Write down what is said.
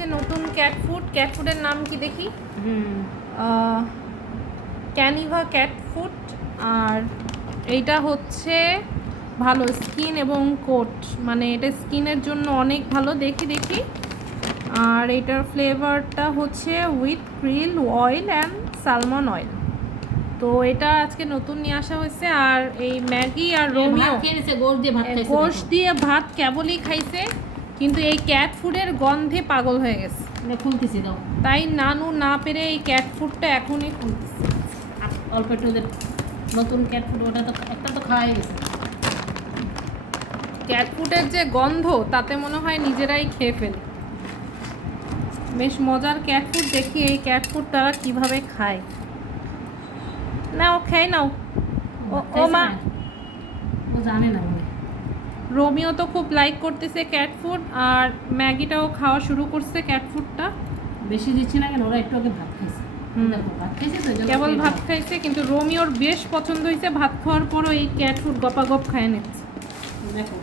হচ্ছে নতুন ক্যাট ফুডের নাম কি দেখি। ক্যানিভা ক্যাট ফুড। আর এইটা হচ্ছে ভালো স্কিন এবং কোট, মানে এটা স্কিনের জন্য অনেক ভালো। দেখি। আর এটার ফ্লেভারটা হচ্ছে with krill oil and salmon oil. তো এটা আজকে নতুন নিয়ে আসা হয়েছে। আর এই ম্যাগি আর রোমিও গোশ দিয়ে ভাত কেবলই খাইছে, কিন্তু এই ক্যাট ফুডের গন্ধে পাগল হয়ে গেছে। খুলতেছি দাও, তাই নানু না পেরে এই ক্যাট ফুডটা এখনই খুলতেছে। অল্প একটু ওদের নতুন ক্যাট ফুড, ওটা তো একটা তো খাওয়াই গেছে। ক্যাট ফুডের যে গন্ধ তাতে মনে হয় নিজেরাই খেয়ে ফেলে। বেশ মজার ক্যাট ফুড। দেখি এই ক্যাট ফুড তারা কীভাবে খায়। নাও খাই নাও। ও মা, ও জানে না মনে। রোমিও তো খুব লাইক করতেছে ক্যাট ফুড, আর ম্যাগিটাও খাওয়া শুরু করছে ক্যাট ফুডটা। বেশি দিচ্ছি না কেন, ওরা একটু আগে ভাত খাইছে। ভাত খাইছে তো কেবল ভাত খাইছে, কিন্তু রোমিওর বেশ পছন্দ হয়েছে। ভাত খাওয়ার পরও এই ক্যাট ফুড গপাগপ খায় নিচ্ছে। দেখো